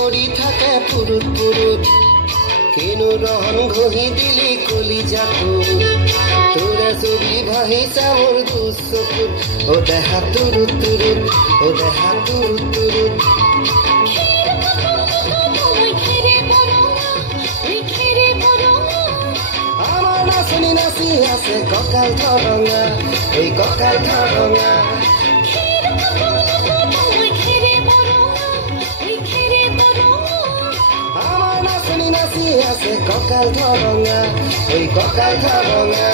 পৰি থাকে পুৰুত পুৰুত কিনো ৰহন ঘঁহি দিলি কলিজাটো তোৰে ছবি ভাহিছা মোৰ দুচকুত ও দেহা তুৰুত তুৰুত ও দেহা তুৰুত তুৰুত আমাৰ নাচনি নাচি আছে কঁকাল ঠৰঙা এই কঁকাল ঠৰঙা আমাৰ নাচনি নাচি আছে কঁকাল ঠৰঙা এই কঁকাল ঠৰঙা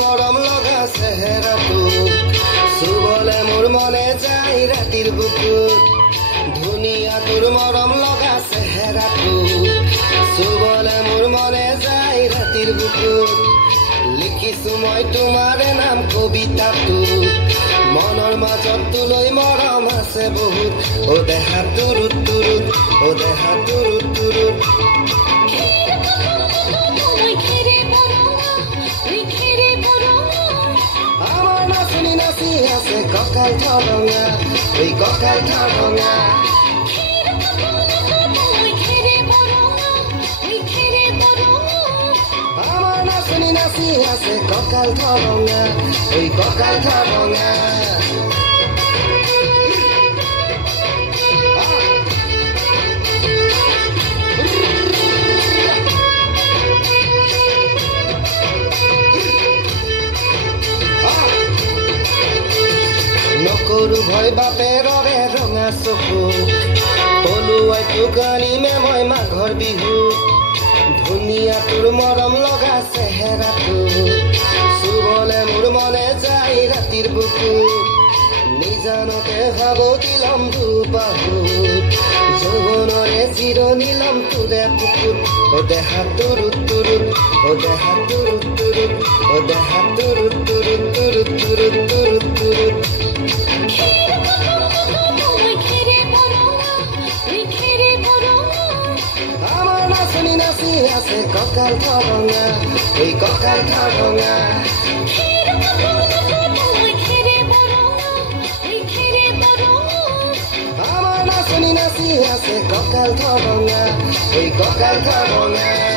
মৰম লগা চেহেৰাটো চুবলে মোৰ মনে যায় ৰাতিৰ বুকুত ধুনীয়া তোৰ মৰম লগা চেহেৰাটো চুবলে মোৰ মনে যায় ৰাতিৰ বুকুত লিখিছো মই তোমাৰে নাম কবিতাটো মনৰ মাজত তোলৈ মৰম আছে বহুত ও দেহা তুৰুত তুৰুত ও দেহা তুৰুত তুৰুত আমাৰ নাচনি নাচি আছে কঁকাল ঠৰঙা এই কঁকাল ঠৰঙা আমাৰ নাচনি নাচি আছে কঁকাল ঠৰঙা এই কঁকাল ঠৰঙা নকৰো ভয় বাপেৰৰে ৰঙা চকু পলুৱাই টোকানিমে মই মাঘৰ বিহু ধুনীয়া তোৰ মৰম লগা চেহেৰাটো চুবলে মোৰ মনে যায় ৰাতিৰ বুকু নিজানতে ভাবতি লম দুবাহু যৌৱনৰে চিৰণি লম তোৰে বুকুত ও দেহা তুৰুত তুৰুত ও দেহা তুৰুত তুৰুত ও দেহা তুৰুত তুৰুত তুৰুত তুৰুত তুৰুত তুৰুত আমাৰ নাচনি নাচি আছে কঁকাল ঠৰঙা এই কঁকাল ঠৰঙা আমাৰ নাচনি নাচি আছে কঁকাল ঠৰঙা এই কঁকাল ঠৰঙা